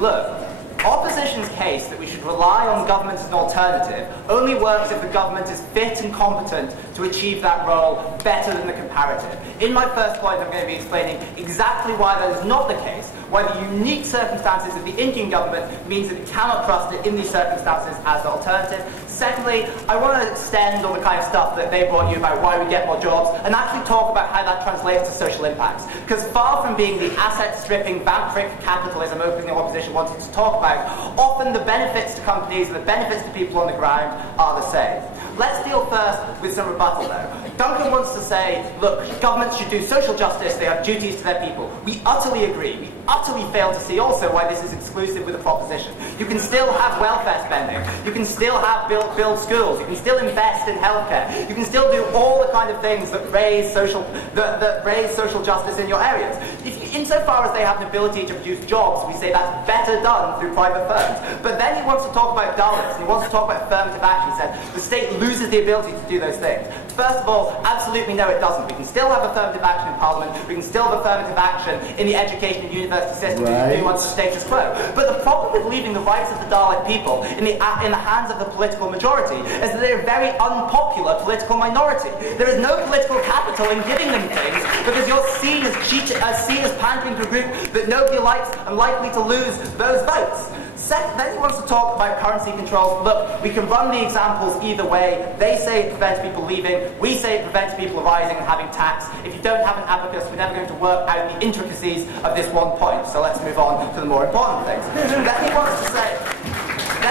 look, opposition's case that we should rely on government as an alternative only works if the government is fit and competent to achieve that role better than the comparative. In my first point, I'm going to be explaining exactly why that is not the case, why the unique circumstances of the Indian government means that it cannot trust it in these circumstances as an alternative. Secondly, I want to extend all the kind of stuff that they brought you about why we get more jobs and actually talk about how that translates to social impacts. Because far from being the asset-stripping, vampiric capitalism opening opposition wanted to talk about, often the benefits to companies and the benefits to people on the ground are the same. Let's deal first with some rebuttal, though. Duncan wants to say, look, governments should do social justice, they have duties to their people. We utterly agree. We utterly fail to see also why this is exclusive with a proposition. You can still have welfare spending. You can still have build schools. You can still invest in healthcare. You can still do all the kind of things that raise social justice in your areas. Insofar as they have an ability to produce jobs, we say that's better done through private firms. But then he wants to talk about Dalits, and he wants to talk about affirmative action. He said the state loses the ability to do those things. First of all, absolutely no, it doesn't. We can still have affirmative action in Parliament. We can still have affirmative action in the education and university system if we want the status quo. But the problem with leaving the rights of the Dalit people in the hands of the political majority is that they're a very unpopular political minority. There is no political capital in giving them things because you're seen as pandering to a group that nobody likes and likely to lose those votes. Then he wants to talk about currency controls. Look, we can run the examples either way. They say it prevents people leaving. We say it prevents people arising and having tax. If you don't have an abacus, we're never going to work out the intricacies of this one point. So let's move on to the more important things. Then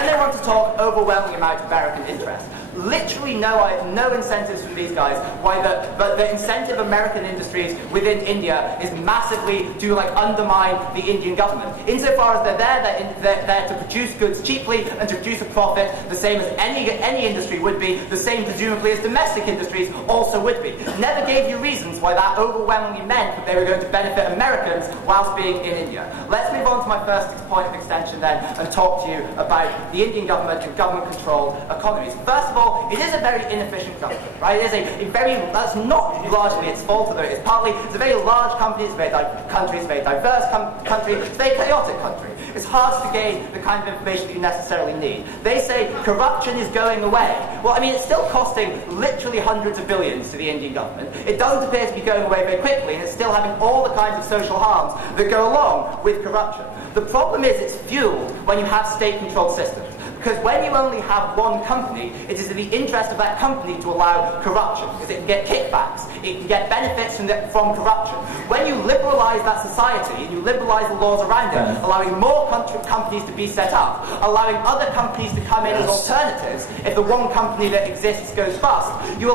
they want to talk overwhelming amount of American interest. Literally no incentives from these guys. But the incentive of American industries within India is massively to undermine the Indian government. Insofar as they're there to produce goods cheaply and to produce a profit, the same as any industry would be, the same presumably as domestic industries also would be. Never gave you reasons why that overwhelmingly meant that they were going to benefit Americans whilst being in India. Let's move on to my first point of extension then and talk to you about the Indian government and government-controlled economies. First of all, it is a very inefficient country, right? It is that's not largely its fault, although it's a very large country, it's a very diverse country, it's a very chaotic country. It's hard to gain the kind of information that you necessarily need. They say corruption is going away. Well, I mean, it's still costing literally hundreds of billions to the Indian government. It doesn't appear to be going away very quickly, and it's still having all the kinds of social harms that go along with corruption. The problem is it's fueled when you have state-controlled systems. Because when you only have one company, it is in the interest of that company to allow corruption, because it can get kickbacks, it can get benefits from corruption. When you liberalise that society, and you liberalise the laws around it, allowing more companies to be set up, allowing other companies to come in as alternatives, if the one company that exists goes bust, you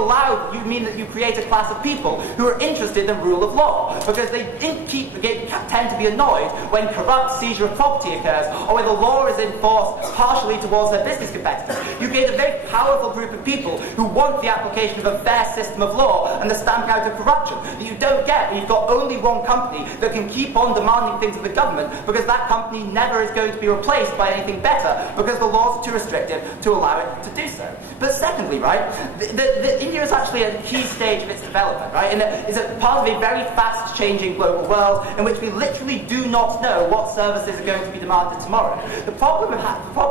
mean that you create a class of people who are interested in the rule of law, because they tend to be annoyed when corrupt seizure of property occurs, or when the law is enforced partially towards their business competitors. You create a very powerful group of people who want the application of a fair system of law and the stamp out of corruption that you don't get when you've got only one company that can keep on demanding things of the government, because that company never is going to be replaced by anything better because the laws are too restrictive to allow it to do so. But secondly, right, India is actually at a key stage of its development, right? And it's a part of a very fast-changing global world in which we literally do not know what services are going to be demanded tomorrow. The problem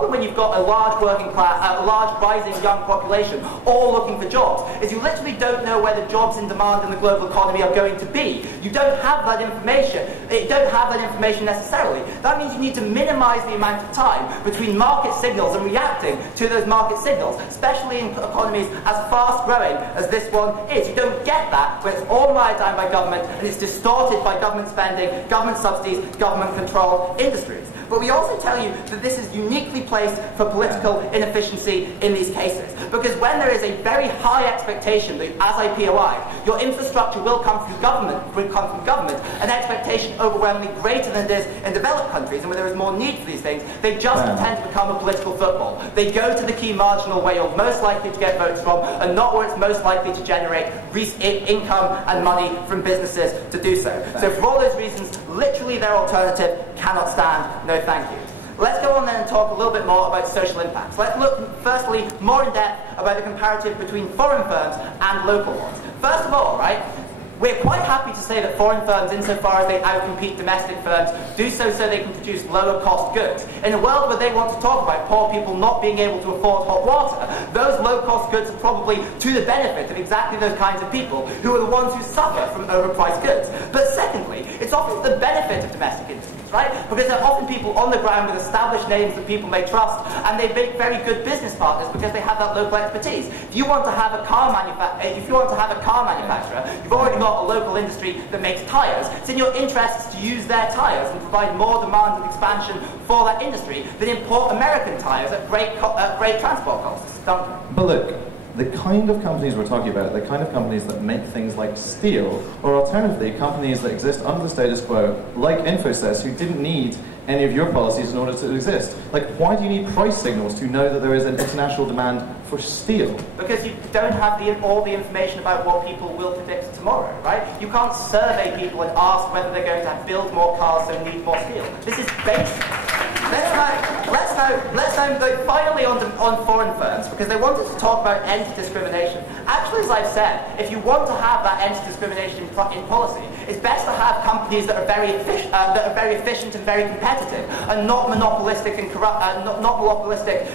when you've got a large working class, a large rising young population, all looking for jobs, is you literally don't know where the jobs in demand in the global economy are going to be. You don't have that information. You don't have that information necessarily. That means you need to minimize the amount of time between market signals and reacting to those market signals, especially in economies as fast-growing as this one is. You don't get that when it's all relied on by government and it's distorted by government spending, government subsidies, government-controlled industries. But we also tell you that this is uniquely placed for political inefficiency in these cases. Because when there is a very high expectation that as I POI, your infrastructure will come from government, an expectation overwhelmingly greater than it is in developed countries, and where there is more need for these things, they just tend to become a political football. They go to the key marginal where you're most likely to get votes from, and not where it's most likely to generate income and money from businesses to do so. So for all those reasons, literally their alternative cannot stand. No, thank you. Let's go on then and talk a little bit more about social impacts. Let's look, firstly, more in depth about the comparative between foreign firms and local ones. First of all, right, We're quite happy to say that foreign firms, insofar as they outcompete domestic firms, do so they can produce lower cost goods. In a world where they want to talk about poor people not being able to afford hot water, those low cost goods are probably to the benefit of exactly those kinds of people who are the ones who suffer from overpriced goods. But secondly, it's often to the benefit of domestic industries, right? Because they're often people on the ground with established names that people may trust, and they make very good business partners because they have that local expertise. If you want to have a car manufacturer, you've already got a local industry that makes tyres. It's in your interests to use their tyres and provide more demand and expansion for that industry than import American tyres at great transport costs. Duncan. But look, the kind of companies we're talking about, the kind of companies that make things like steel, or alternatively, companies that exist under the status quo, like Infosys, who didn't need any of your policies in order to exist. Like, why do you need price signals to know that there is an international demand for steel? Because you don't have all the information about what people will predict tomorrow, right? You can't survey people and ask whether they're going to build more cars so need more steel. This is basic. Let's now go finally on foreign firms, because they wanted to talk about anti-discrimination. Actually, as I've said, if you want to have that anti-discrimination in policy, it's best to have companies that are very efficient and very competitive, and not monopolistic and corrupt,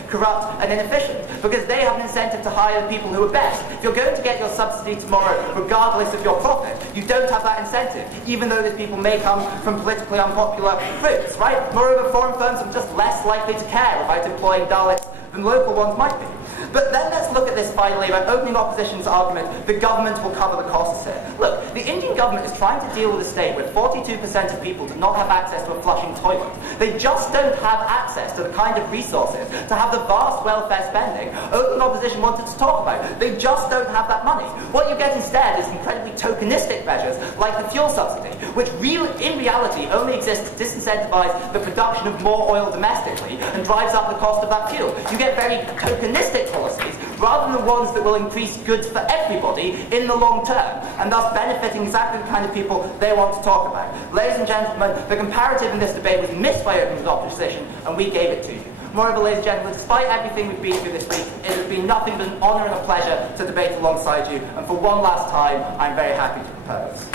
corrupt and inefficient, because they have an incentive to hire the people who are best. If you're going to get your subsidy tomorrow, regardless of your profit, you don't have that incentive, even though these people may come from politically unpopular groups, right? Moreover, foreign firms are just less likely to care about employing Dalits than local ones might be. But then let's look at this finally about opening opposition's argument the government will cover the costs here. Look, the Indian government is trying to deal with a state where 42% of people do not have access to a flushing toilet. They just don't have access to the kind of resources to have the vast welfare spending opening opposition wanted to talk about. They just don't have that money. What you get instead is incredibly tokenistic measures like the fuel subsidy, which in reality only exists to disincentivize the production of more oil domestically and drives up the cost of that fuel. You get very tokenistic policies rather than the ones that will increase goods for everybody in the long term, and thus benefiting exactly the kind of people they want to talk about. Ladies and gentlemen, the comparative in this debate was missed by opening opposition, and we gave it to you. Moreover, ladies and gentlemen, despite everything we've been through this week, it has been nothing but an honour and a pleasure to debate alongside you, and for one last time, I'm very happy to propose.